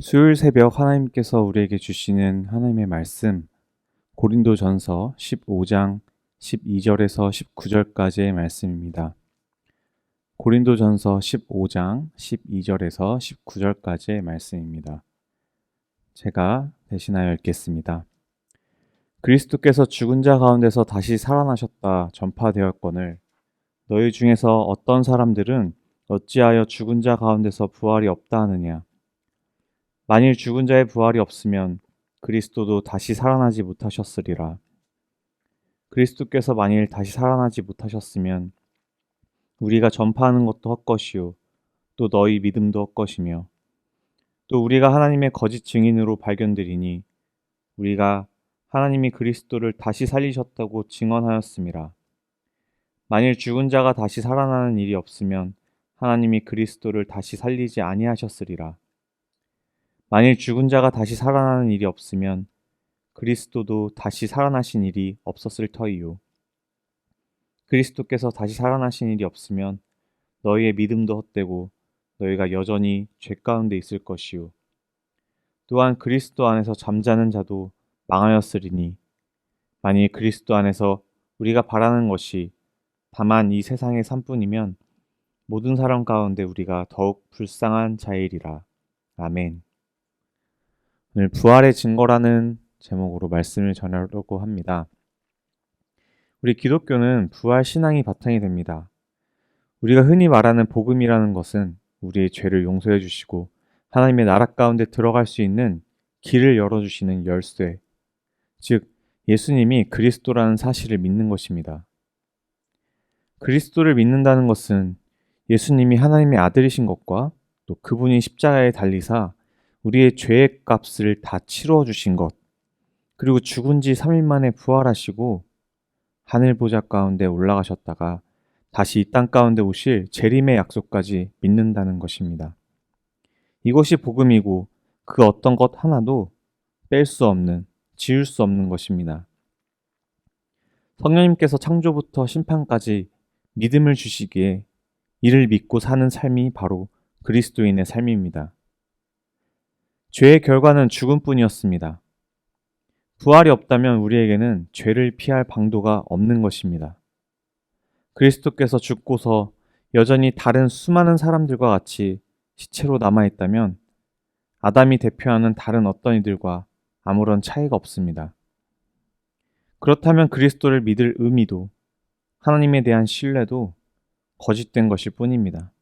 수요일 새벽 하나님께서 우리에게 주시는 하나님의 말씀, 고린도전서 15장 12절에서 19절까지의 말씀입니다. 고린도전서 15장 12절에서 19절까지의 말씀입니다. 제가 대신하여 읽겠습니다. 그리스도께서 죽은 자 가운데서 다시 살아나셨다 전파되었거늘 너희 중에서 어떤 사람들은 어찌하여 죽은 자 가운데서 부활이 없다 하느냐. 만일 죽은 자의 부활이 없으면 그리스도도 다시 살아나지 못하셨으리라. 그리스도께서 만일 다시 살아나지 못하셨으면 우리가 전파하는 것도 헛것이요 또 너희 믿음도 헛것이며 또 우리가 하나님의 거짓 증인으로 발견되리니 우리가 하나님이 그리스도를 다시 살리셨다고 증언하였음이라. 만일 죽은 자가 다시 살아나는 일이 없으면 하나님이 그리스도를 다시 살리지 아니하셨으리라. 만일 죽은 자가 다시 살아나는 일이 없으면 그리스도도 다시 살아나신 일이 없었을 터이요. 그리스도께서 다시 살아나신 일이 없으면 너희의 믿음도 헛되고 너희가 여전히 죄 가운데 있을 것이요. 또한 그리스도 안에서 잠자는 자도 망하였으리니 만일 그리스도 안에서 우리가 바라는 것이 다만 이 세상의 삶뿐이면 모든 사람 가운데 우리가 더욱 불쌍한 자이리라. 아멘. 오늘 부활의 증거라는 제목으로 말씀을 전하려고 합니다. 우리 기독교는 부활 신앙이 바탕이 됩니다. 우리가 흔히 말하는 복음이라는 것은 우리의 죄를 용서해 주시고 하나님의 나라 가운데 들어갈 수 있는 길을 열어주시는 열쇠, 즉 예수님이 그리스도라는 사실을 믿는 것입니다. 그리스도를 믿는다는 것은 예수님이 하나님의 아들이신 것과 또 그분이 십자가에 달리사 우리의 죄의 값을 다 치루어 주신 것, 그리고 죽은 지 3일 만에 부활하시고 하늘 보좌 가운데 올라가셨다가 다시 이 땅 가운데 오실 재림의 약속까지 믿는다는 것입니다. 이것이 복음이고 그 어떤 것 하나도 뺄 수 없는, 지울 수 없는 것입니다. 성령님께서 창조부터 심판까지 믿음을 주시기에 이를 믿고 사는 삶이 바로 그리스도인의 삶입니다. 죄의 결과는 죽음뿐이었습니다. 부활이 없다면 우리에게는 죄를 피할 방도가 없는 것입니다. 그리스도께서 죽고서 여전히 다른 수많은 사람들과 같이 시체로 남아있다면 아담이 대표하는 다른 어떤 이들과 아무런 차이가 없습니다. 그렇다면 그리스도를 믿을 의미도 하나님에 대한 신뢰도 거짓된 것일 뿐입니다.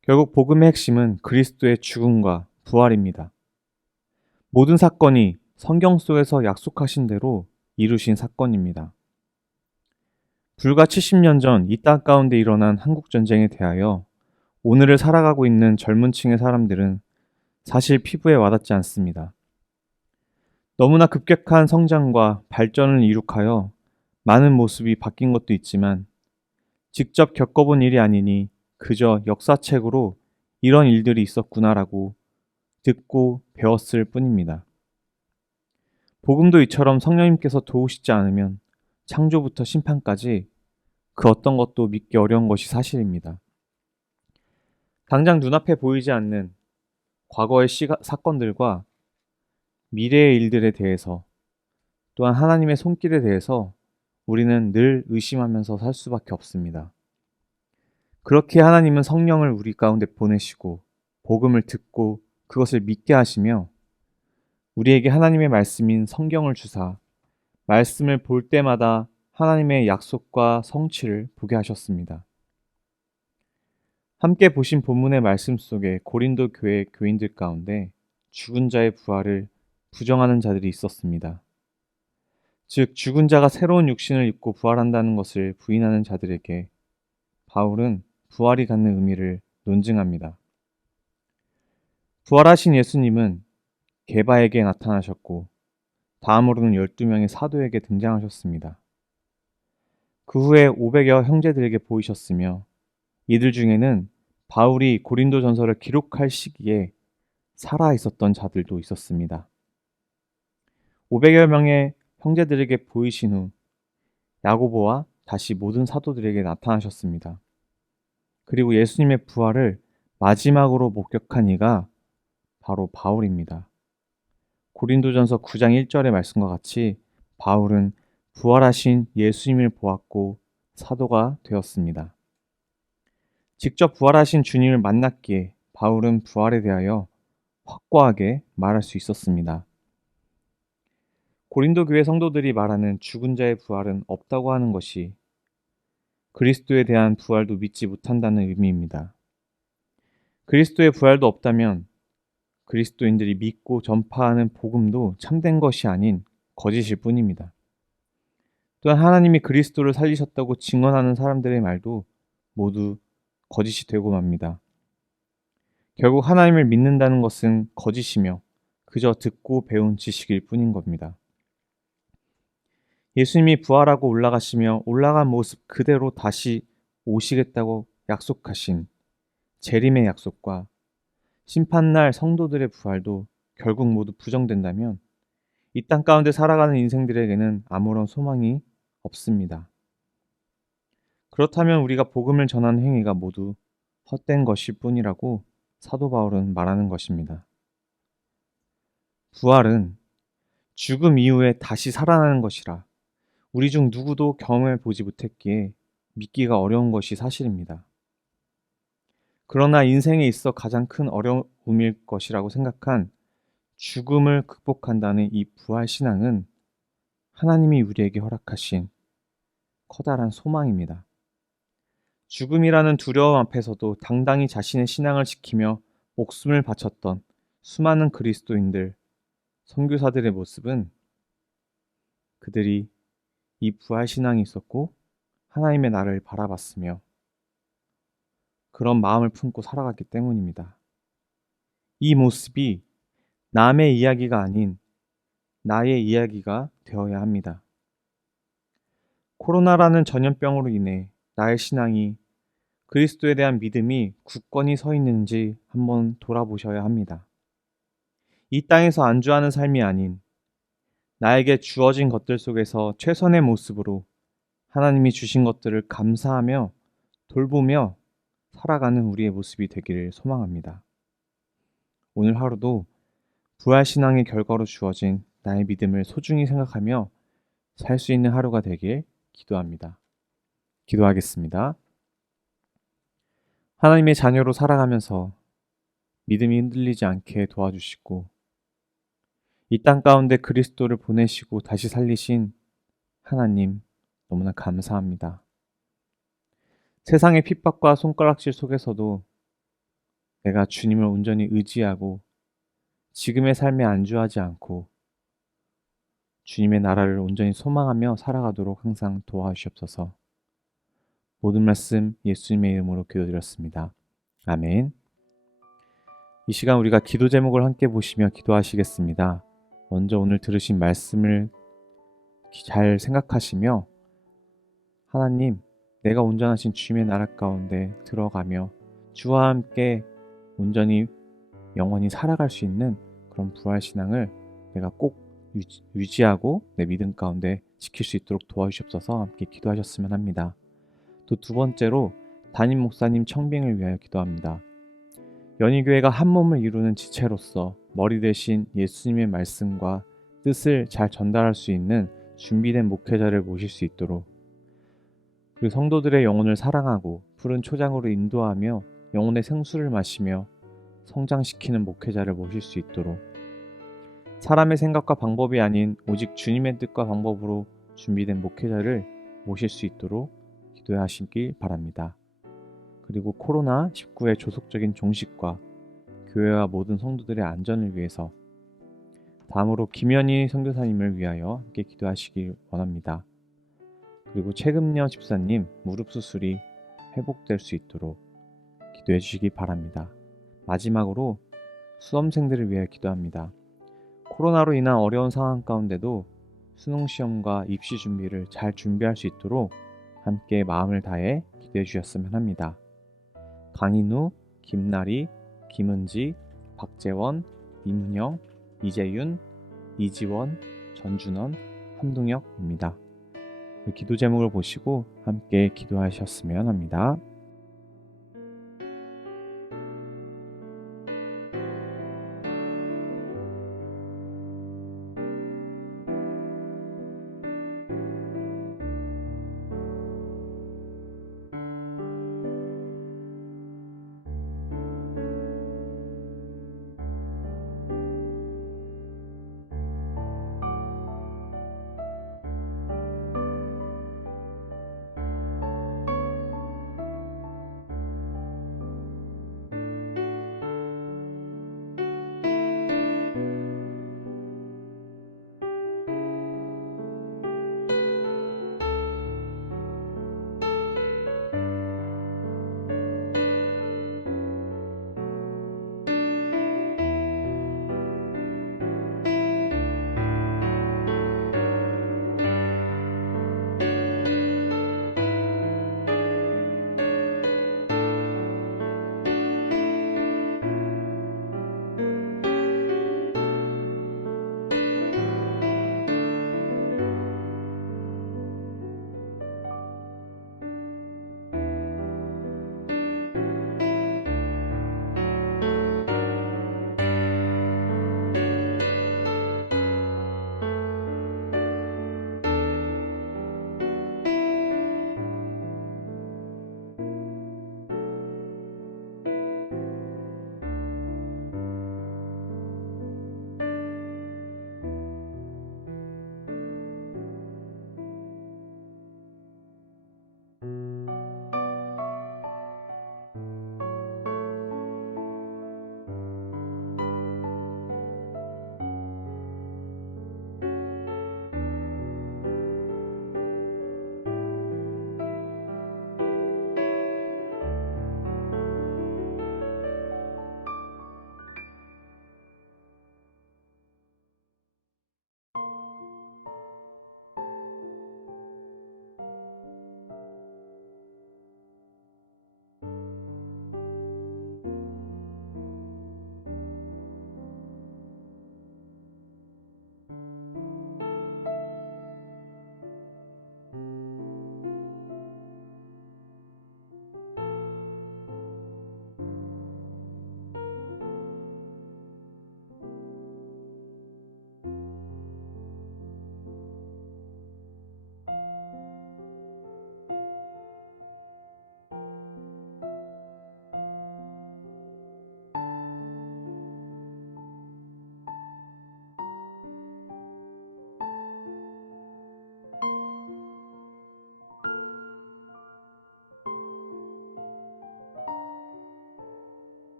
결국 복음의 핵심은 그리스도의 죽음과 부활입니다. 모든 사건이 성경 속에서 약속하신 대로 이루신 사건입니다. 불과 70년 전 이 땅 가운데 일어난 한국전쟁에 대하여 오늘을 살아가고 있는 젊은 층의 사람들은 사실 피부에 와닿지 않습니다. 너무나 급격한 성장과 발전을 이룩하여 많은 모습이 바뀐 것도 있지만 직접 겪어본 일이 아니니 그저 역사책으로 이런 일들이 있었구나라고 듣고 배웠을 뿐입니다. 복음도 이처럼 성령님께서 도우시지 않으면 창조부터 심판까지 그 어떤 것도 믿기 어려운 것이 사실입니다. 당장 눈앞에 보이지 않는 과거의 사건들과 미래의 일들에 대해서 또한 하나님의 손길에 대해서 우리는 늘 의심하면서 살 수밖에 없습니다. 그렇게 하나님은 성령을 우리 가운데 보내시고 복음을 듣고 그것을 믿게 하시며 우리에게 하나님의 말씀인 성경을 주사 말씀을 볼 때마다 하나님의 약속과 성취를 보게 하셨습니다. 함께 보신 본문의 말씀 속에 고린도 교회 교인들 가운데 죽은 자의 부활을 부정하는 자들이 있었습니다. 즉 죽은 자가 새로운 육신을 입고 부활한다는 것을 부인하는 자들에게 바울은 부활이 갖는 의미를 논증합니다. 부활하신 예수님은 게바에게 나타나셨고 다음으로는 12명의 사도에게 등장하셨습니다. 그 후에 500여 형제들에게 보이셨으며 이들 중에는 바울이 고린도 전서를 기록할 시기에 살아 있었던 자들도 있었습니다. 500여 명의 형제들에게 보이신 후 야고보와 다시 모든 사도들에게 나타나셨습니다. 그리고 예수님의 부활을 마지막으로 목격한 이가 바로 바울입니다. 고린도전서 9장 1절의 말씀과 같이 바울은 부활하신 예수님을 보았고 사도가 되었습니다. 직접 부활하신 주님을 만났기에 바울은 부활에 대하여 확고하게 말할 수 있었습니다. 고린도 교회 성도들이 말하는 죽은 자의 부활은 없다고 하는 것이 그리스도에 대한 부활도 믿지 못한다는 의미입니다. 그리스도의 부활도 없다면 그리스도인들이 믿고 전파하는 복음도 참된 것이 아닌 거짓일 뿐입니다. 또한 하나님이 그리스도를 살리셨다고 증언하는 사람들의 말도 모두 거짓이 되고 맙니다. 결국 하나님을 믿는다는 것은 거짓이며 그저 듣고 배운 지식일 뿐인 겁니다. 예수님이 부활하고 올라가시며 올라간 모습 그대로 다시 오시겠다고 약속하신 재림의 약속과 심판날 성도들의 부활도 결국 모두 부정된다면 이 땅 가운데 살아가는 인생들에게는 아무런 소망이 없습니다. 그렇다면 우리가 복음을 전하는 행위가 모두 헛된 것일 뿐이라고 사도 바울은 말하는 것입니다. 부활은 죽음 이후에 다시 살아나는 것이라 우리 중 누구도 경험해 보지 못했기에 믿기가 어려운 것이 사실입니다. 그러나 인생에 있어 가장 큰 어려움일 것이라고 생각한 죽음을 극복한다는 이 부활 신앙은 하나님이 우리에게 허락하신 커다란 소망입니다. 죽음이라는 두려움 앞에서도 당당히 자신의 신앙을 지키며 목숨을 바쳤던 수많은 그리스도인들, 선교사들의 모습은 그들이 이 부활 신앙이 있었고 하나님의 나라를 바라봤으며 그런 마음을 품고 살아갔기 때문입니다. 이 모습이 남의 이야기가 아닌 나의 이야기가 되어야 합니다. 코로나라는 전염병으로 인해 나의 신앙이 그리스도에 대한 믿음이 굳건히 서 있는지 한번 돌아보셔야 합니다. 이 땅에서 안주하는 삶이 아닌 나에게 주어진 것들 속에서 최선의 모습으로 하나님이 주신 것들을 감사하며 돌보며 살아가는 우리의 모습이 되기를 소망합니다. 오늘 하루도 부활신앙의 결과로 주어진 나의 믿음을 소중히 생각하며 살 수 있는 하루가 되길 기도합니다. 기도하겠습니다. 하나님의 자녀로 살아가면서 믿음이 흔들리지 않게 도와주시고 이 땅 가운데 그리스도를 보내시고 다시 살리신 하나님 너무나 감사합니다. 세상의 핍박과 손가락질 속에서도 내가 주님을 온전히 의지하고 지금의 삶에 안주하지 않고 주님의 나라를 온전히 소망하며 살아가도록 항상 도와주시옵소서. 모든 말씀 예수님의 이름으로 기도드렸습니다. 아멘. 이 시간 우리가 기도 제목을 함께 보시며 기도하시겠습니다. 먼저 오늘 들으신 말씀을 잘 생각하시며 하나님, 내가 온전하신 주님의 나라 가운데 들어가며 주와 함께 온전히 영원히 살아갈 수 있는 그런 부활신앙을 내가 꼭 유지하고 내 믿음 가운데 지킬 수 있도록 도와주시옵소서. 함께 기도하셨으면 합니다. 또 두 번째로 담임 목사님 청빙을 위하여 기도합니다. 연희교회가 한 몸을 이루는 지체로서 머리 대신 예수님의 말씀과 뜻을 잘 전달할 수 있는 준비된 목회자를 모실 수 있도록 그 성도들의 영혼을 사랑하고 푸른 초장으로 인도하며 영혼의 생수를 마시며 성장시키는 목회자를 모실 수 있도록 사람의 생각과 방법이 아닌 오직 주님의 뜻과 방법으로 준비된 목회자를 모실 수 있도록 기도하시길 바랍니다. 그리고 코로나19의 조속적인 종식과 교회와 모든 성도들의 안전을 위해서 다음으로 김현희 선교사님을 위하여 함께 기도하시길 원합니다. 그리고 최금녀 집사님 무릎 수술이 회복될 수 있도록 기도해 주시기 바랍니다. 마지막으로 수험생들을 위해 기도합니다. 코로나로 인한 어려운 상황 가운데도 수능시험과 입시 준비를 잘 준비할 수 있도록 함께 마음을 다해 기도해 주셨으면 합니다. 강인우, 김나리, 김은지, 박재원, 임은영, 이재윤, 이지원, 전준원, 함동혁입니다. 기도 제목을 보시고 함께 기도하셨으면 합니다.